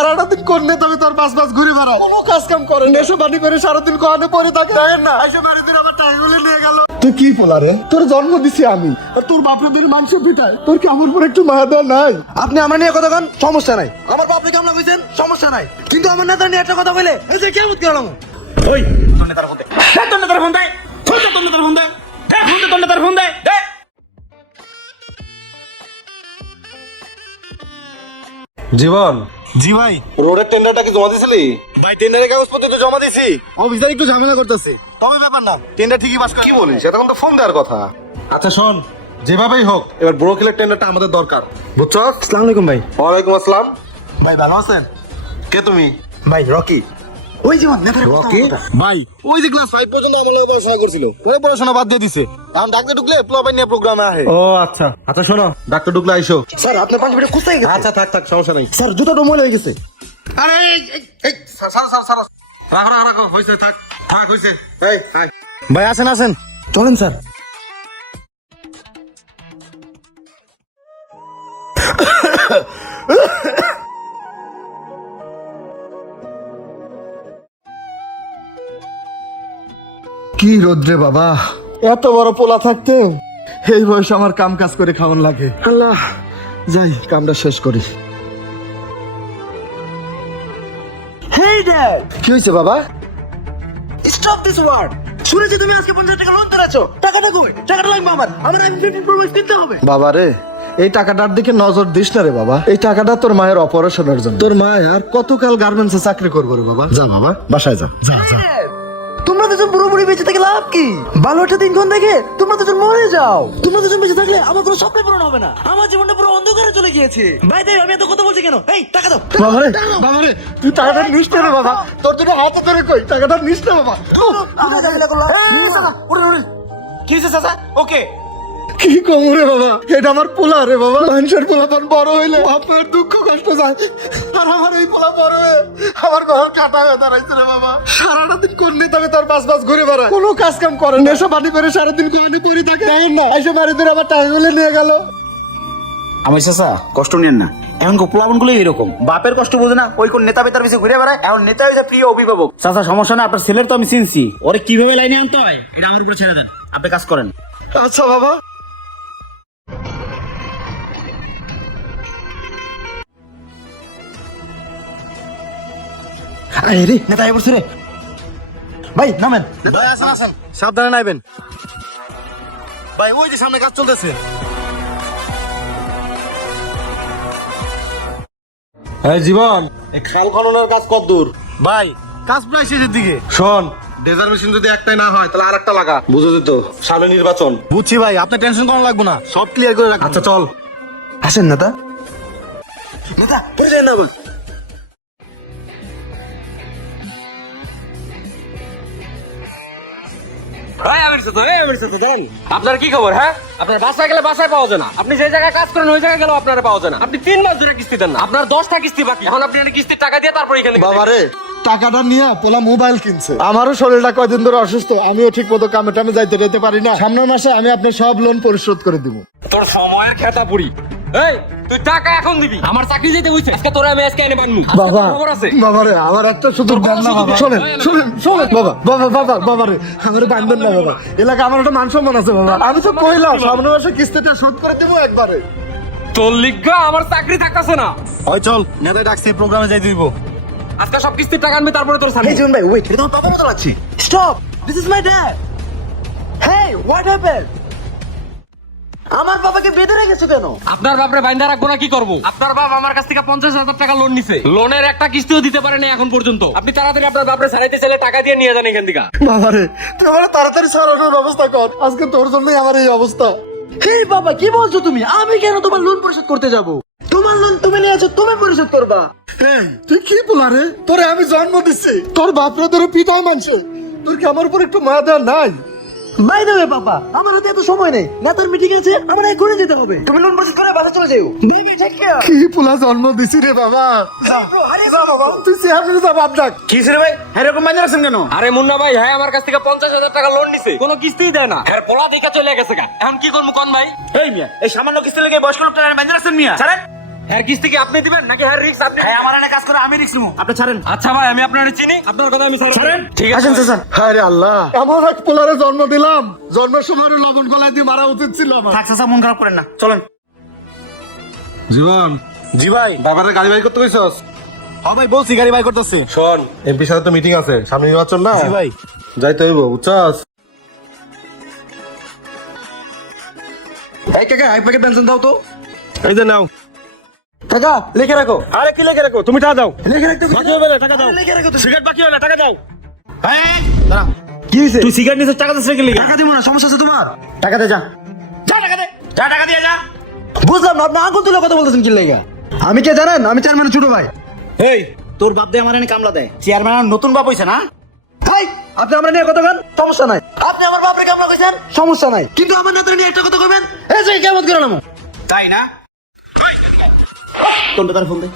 সারাটা দিন করলে তবে তোর পাঁচ পাঁচ ঘুরে বেড়াও কোনো কাজ কাম করে নেশো বানি করে সারাদিন কোয়ানে পড়ে থাকে। দেখেন না এসে বাড়ি দিন আমার টাইগুলো নিয়ে গেল। তুই কি পোলা রে? তোর জন্ম দিছি আমি। আর তোর বাপেদের মাংস পিঠায় তোর কি আমার উপর একটু মায়া দেওয়া নাই? আপনি আমার নিয়ে কথা কন সমস্যা নাই। আমার বাপরে কেমন কইছেন? সমস্যা নাই। কিন্তু আমার নেতা নিয়ে একটা কথা কইলে এই যে কেমন গেলাম ওই তোর নেতার ফোন দে। হ্যাঁ তোর নেতার ফোন দে। তোর নেতার ফোন দে। হ্যাঁ ফোন দে তোর নেতার ফোন দে। জীবন। জি ভাই। রোডের টেন্ডারটা কি জমা দিছিলি? ভাই টেন্ডারের কাগজপত্র তো জমা দিছি। অফিসার একটু ঝামেলা করতেছে। তবে ব্যাপার না টেন্ডার ঠিকই পাস কি বলিস এটা তো ফোন দেওয়ার কথা। আচ্ছা শোন যেভাবেই হোক এবার ব্রোকেলের টেন্ডারটা আমাদের দরকার। বুঝছ আসসালামু আলাইকুম ভাই। ওয়ালাইকুম আসসালাম। ভাই ভালো আছেন? কে তুমি? ভাই রকি। ওই যেমন নেতার ভাই ওই যে ক্লাস ফাইভ পর্যন্ত আমার লগে পড়াশোনা করছিল। পরে পড়াশোনা বাদ দিয়ে দিছে। এখন ডাকতে ঢুকলে প্লোবাই নিয়ে প্রোগ্রামে আহে। ও আচ্ছা। আচ্ছা শোনো ডাক্তার ঢুকলে আইসো। স্যার আপনার পাঁচ মিনিট খুঁজতে গেছে? আচ্ছা থাক থাক সমস্যা নাই। স্যার জুতোটা মনে হয়ে গেছে। আরে এই সারা সারা সারা রাখো রাখো রাখো হইছে থাক থাক হইছে এই হাই ভাই আসেন আসেন। চলেন স্যার। কি রোদ্রে বাবা? এত বড় পোলা থাকতে এই বয়সে আমার কাম কাজ করে খাওয়ান লাগে। আল্লাহ যাই কামটা শেষ করি। কি হয়েছে বাবা? স্টপ দিস ওয়ার্ড শুনেছি তুমি আজকে পঞ্চাশ টাকা লোন ধরেছো। টাকাটা কই? টাকাটা লাগবে আমার। আমার আইফোন কিনতে হবে। বাবা রে এই টাকাটার দিকে নজর দিস না রে বাবা। এই টাকাটা তোর মায়ের অপারেশনের জন্য। তোর মা আর কতকাল গার্মেন্টসে চাকরি করব রে বাবা? যা বাবা বাসায় যা। যা যা। দুজন পুরোপুরি বেঁচে থেকে লাভ কি? ভালো একটা দিনক্ষণ দেখে তোমরা দুজন মরে যাও। তোমরা দুজন বেঁচে থাকলে আমার কোনো স্বপ্ন পূরণ হবে না। আমার জীবনটা পুরো অন্ধকারে চলে গিয়েছে। ভাই দেব আমি এত কথা বলছি কেন? এই টাকা দাও। বাবা রে বাবা রে তুই টাকাটা নিস না রে বাবা। তোর জন্য হাত ধরে কই? টাকাটা নিস না বাবা। উঠুন, উঠুন। কি চাচা ওকে কি কম রে বাবা? এটা আমার পোলা রে বাবা। মানুষের পোলাপান বড় হইলে আপনার দুঃখ কষ্ট যায়। আর আমার এই পোলা বড় হয়ে আমার ঘর কাটা হয়ে দাঁড়াইছে রে বাবা। সারাটা দিন করলে তবে তার পাঁচ পাঁচ ঘুরে বেড়ায় কোনো কাজ কাম করে নেশা পানি করে সারাদিন পড়ে থাকে। না এসে বাড়ি ধরে আবার টাকা গুলো নিয়ে গেল। আমি চাচা কষ্ট নিয়েন না। এখন প্লাবনগুলো এরকম? বাপের কষ্ট বোঝে না ওই কোন নেতা বেতার পিছিয়ে ঘুরে বেড়ায়? এখন নেতা হয়েছে প্রিয় অভিভাবক। চাচা সমস্যা না আপনার ছেলের তো আমি চিনছি। ওরে কীভাবে লাইনে আনতে হয়? এটা আমার উপরে ছেড়ে দেন। আপনি কাজ করেন। আচ্ছা বাবা। আরে নেতা আয় বসে রে। ভাই নামেন। আসেন আসেন। সাবধানে নাইবেন। ভাই ওই যে সামনে কাজ চলতেছে। হ্যাঁ জীবন খাল খননের কাজ কত দূর? ভাই কাজ প্রায় শেষের দিকে। শোন। ডেজার মেশিন যদি একটাই না হয় তাহলে আরেকটা লাগা। বুঝে যেত সামনে নির্বাচন। বুঝছি ভাই আপনার টেনশন করা লাগবে না। সব ক্লিয়ার করে রাখুন। আচ্ছা চল। আসেন নেতা। নেতা পড়ে যান না আবার। আপনার কি খবর হ্যাঁ? আপনার বাসায় গেলে বাসায় পাওয়া যায় না। আপনি যে জায়গায় কাজ করেন ওই জায়গায় গেলেও আপনারা পাওয়া যায় না। আপনি তিন মাস ধরে কিস্তি দেন না। আপনার দশটা কিস্তি বাকি। এখন আপনি একটা কিস্তির টাকা দিয়ে তারপর এখানে বাবা রে টাকাটা নিয়ে পোলা মোবাইল কিনছে। আমারও শরীরটা কয়দিন ধরে অসুস্থ। আমিও ঠিক মতো কামে টামে যাইতে যেতে পারি না। সামনের মাসে আমি আপনার সব লোন পরিশোধ করে দিব। তোর সময়ের খেতা পুরি এই তুই টাকা এখন দিবি। আমার চাকরি যেতে হইছে আজকে তোরা আমি আজকে এনে বানমু। বাবা খবর আছে? বাবা রে আমার একটা শুধু দেন বাবা। শোনেন শোনেন শোনেন বাবা বাবা বাবা বাবা রে আমার বান্ধন না বাবা। এলাকা আমার একটা মান সম্মান আছে বাবা। আমি তো কইলাম সামনের মাসে কিস্তিটা শোধ করে দেবো একবারে। তোর লিগা আমার চাকরি থাকতেছে না। ওই চল। নেতা ডাকছে প্রোগ্রামে যাই দিব আজকে সব কিস্তির টাকা আনবি তারপরে তোর সামনে। ভাই ওয়েট এটা তোমার বাবার মতো লাগছে stop this is my dad hey what happened আমার বাবাকে বেঁধে রেখেছো কেন? আপনার বাপরে বাইন্দা রাখব না কি করব? আপনার বাপ আমার কাছ থেকে পঞ্চাশ হাজার টাকা লোন নিছে। লোনের একটা কিস্তিও দিতে পারেনি এখন পর্যন্ত। আপনি তাড়াতাড়ি আপনার বাপরে সারাইতে চাইলে টাকা দিয়ে নিয়ে যান এখান থেকে। বাবা রে তুই আমার তাড়াতাড়ি সারানোর ব্যবস্থা কর। আজকে তোর জন্যই আমার এই অবস্থা। হে বাবা কি বলছো তুমি? আমি কেন তোমার লোন পরিশোধ করতে যাব? তোমার লোন তুমি নিয়েছো তুমি পরিশোধ করবা। এই, তুই কি বলা রে? তোরে আমি জন্ম দিচ্ছি তোর বাপরে তোর পিতা মানছে। তোর কি আমার উপর একটু মায়া দেওয়া নাই? বাই দেবে বাবা আমার হাতে এত সময় নেই। নেতার মিটিং আছে আমার এখনই যেতে হবে। তুমি লোন পরিশোধ করে বাসা চলে যাও। বেবি কেয়ার কি পোলা জন্ম দিছি রে বাবা। তুই চেয়ারম্যানে যা বাপ ডাক কি রে ভাই? এরকম বাইন্দা রাখছেন কেন? আরে মুন্না ভাই হ্যাঁ আমার কাছ থেকে পঞ্চাশ হাজার টাকা লোন নিছে। কোনো কিস্তিই দেয় না। এর পোলা দেখা চলে গেছে গা। এখন কি করব কোন ভাই? এই মিয়া এই সামান্য কিস্তি লেগে বয়স্ক লোকটা বাইন্দা রাখছেন মিয়া। ছাড়েন। হ্যাঁ কিস্তি কি আপনি দিবেন? নাকি হ্যাঁ রিক্স আপনি হ্যাঁ আমার কাজ করে আমি রিস্ক নেব। আপনি ছাড়েন। আচ্ছা ভাই আমি আপনার চিনি। আপনার কথা আমি ছাড়েন। ঠিক আছে আসেন চাচা রে আল্লাহ। এমন এক পোলারে জন্ম দিলাম। জন্মের সময় লবণ গলায় দিয়ে মারা উচিত ছিল আমার। থাক চাচা মন খারাপ করেন না। চলেন। জীবন। জি ভাই। বাবারে গাড়ি বাই করতে কইছস? হ্যাঁ ভাই বলছি গাড়ি বাই করতেছি। শোন। এমপির সাথে তো মিটিং আছে সামনে নির্বাচন না? জি ভাই। যাইতে হইব বুঝছস? এই কাকা এক প্যাকেট পেনশন দাও তো। এই যে নাও। কাকা লিখে রাখো। আরে কি লেগে রাখো? তুমি টাকা দাও। লিখে রাখতে বাকি হবে না টাকা দাও। লিখে রাখো সিগারেট বাকি হবে না টাকা দাও। হ্যাঁ দাঁড়া কি হয়েছে তুই সিগারেট নিছিস টাকা দিছিস কি লিখে? টাকা দিব না সমস্যা আছে তোমার। টাকা দে যা। যা টাকা দে। যা টাকা দিয়ে যা। বুঝলাম না আপনি আঙ্গুল তুলে কথা বলতেছেন কি লেগা? আমি কে জানেন? আমি চেয়ারম্যানের ছোট ভাই। এই তোর বাপ দে আমার এনে কামলা দেয় চেয়ারম্যান নতুন বাপ হইছে না? হাই আপনি আমরা নিয়ে কথা বলেন সমস্যা নাই। আপনি আমার বাপরে কেমন কইছেন? সমস্যা নাই। কিন্তু আমার নেতা নিয়ে একটা কথা কইবেন? এই যে কেমন করে নামো? তাই না? তোর ফোন দে।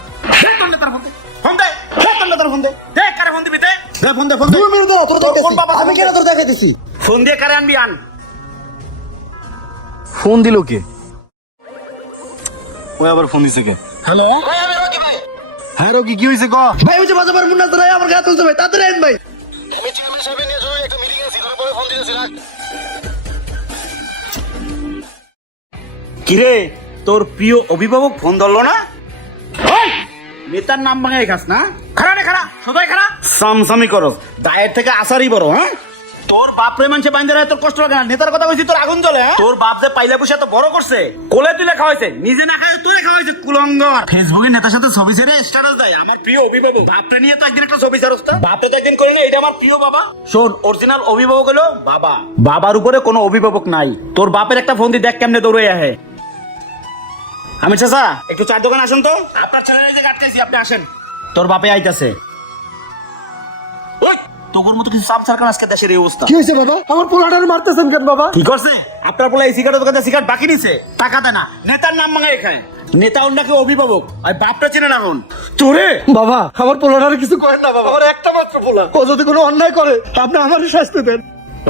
তোর ফোন দে। ফোন দে। দে তোর নেতার ফোন দে। দে কারে ফোন দিবি দে। দে ফোন দে ফোন দে। দুই মিনিট তোর তোর কোন দেখাইছি বাবা আমি কেন তোর দেখাইতেছি? ফোন দিয়ে কারে আনবি আন। ফোন দিল কে? ওই আবার ফোন দিছে কে? হ্যালো? ভাই আমি রকি ভাই। হ্যাঁ রকি কি হইছে ক? ভাই মুন্না তোরা আমার গায়ে তুলছে ভাই তাড়াতাড়ি আইন ভাই। আমি চেয়ারম্যান সাহেব নিয়ে যাই একটা মিটিং আছে তারপরে ফোন দিতেছি রাখ। কিরে তোর প্রিয় অভিভাবক ফোন ধরলো না? নেতার নাম ভাঙাই খাস না? খারা রে খারা সবাই খারা সামসামি করস। দায়ের থেকে আসারই বড় হ্যাঁ? তোর বাপ রে মানুষে বাইন্দা তোর কষ্ট লাগে না। নেতার কথা বলছি তোর আগুন জ্বলে হ্যাঁ? তোর বাপ যে পাইলে পুষে তো বড় করছে কোলে তুলে খাওয়াইছে নিজে না খায় তোরে খাওয়াইছে কুলঙ্গর। ফেসবুকে নেতার সাথে ছবি ছেড়ে স্ট্যাটাস দেয় আমার প্রিয় অভিভাবক। বাপরে নিয়ে তো একদিন একটা ছবি ছাড়স তো। বাপরে তো একদিন করে না এটা আমার প্রিয় বাবা। শোন অরিজিনাল অভিভাবক হলো বাবা। বাবার উপরে কোনো অভিভাবক নাই। তোর বাপের একটা ফোন দিয়ে দেখ কেমনে দৌড়ে আহে। আমি চাচা একটু চার দোকান আসেন তো। আপনার ছেলের এই যে আটকাইছি আপনি আসেন। তোর বাপে আইতাছে। ওই তোর মতো কিছু সাপ সরকার আজকে দেশের এই অবস্থা? কি হয়েছে বাবা? আমার পোলাটারে মারতেছেন কেন বাবা? কি করছে? আপনার বলে এই সিগারেট দোকানে সিগারেট বাকি নিছে টাকা দেয় না। নেতার নাম মাঙাই খায়। নেতা অন্যকে অভিভাবক। আর বাপটা চেনে না এখন। তোরে? বাবা আমার পোলাটার কিছু করেন না বাবা। আমার একটা মাত্র পোলা। ও যদি কোনো অন্যায় করে আপনি আমার শাস্তি দেন।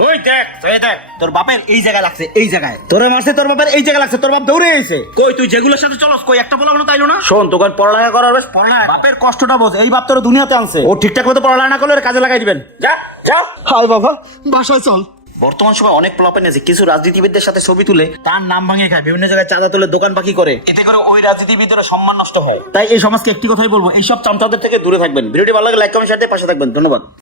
ওই দেখ তোর বাপের এই জায়গায় লাগছে এই জায়গায়। তোরে মারছে তোর বাপের এই জায়গায় লাগছে তোর বাপ দৌড়ে এসে কই তুই যেগুলোর সাথে চলস কই একটা বলা কোনো তাইলো না? শোন তোকে পড়ালেখা করার বেশ পড়ালেখা বাপের কষ্টটা বোঝ এই বাপ তোর দুনিয়াতে আনছে। ও ঠিকঠাক মতো পড়ালেখা না করলে ওর কাজে লাগাই দিবেন। যা যাও বাবা বাসায় চল। বর্তমান সময় অনেক প্লপেন আছে কিছু রাজনীতিবিদদের সাথে ছবি তুলে তার নাম ভাঙে খায় বিভিন্ন জায়গায় চাঁদা তুলে দোকান পাকি করে। এতে করে ওই রাজনীতিবিদের সম্মান নষ্ট হয়। তাই এই সমাজকে একটি কথাই বলব এইসব চামচাদের থেকে দূরে থাকবেন। ভিডিওটি ভালো লাগে লাইক কমেন্ট শেয়ার পাশে থাকবেন। ধন্যবাদ।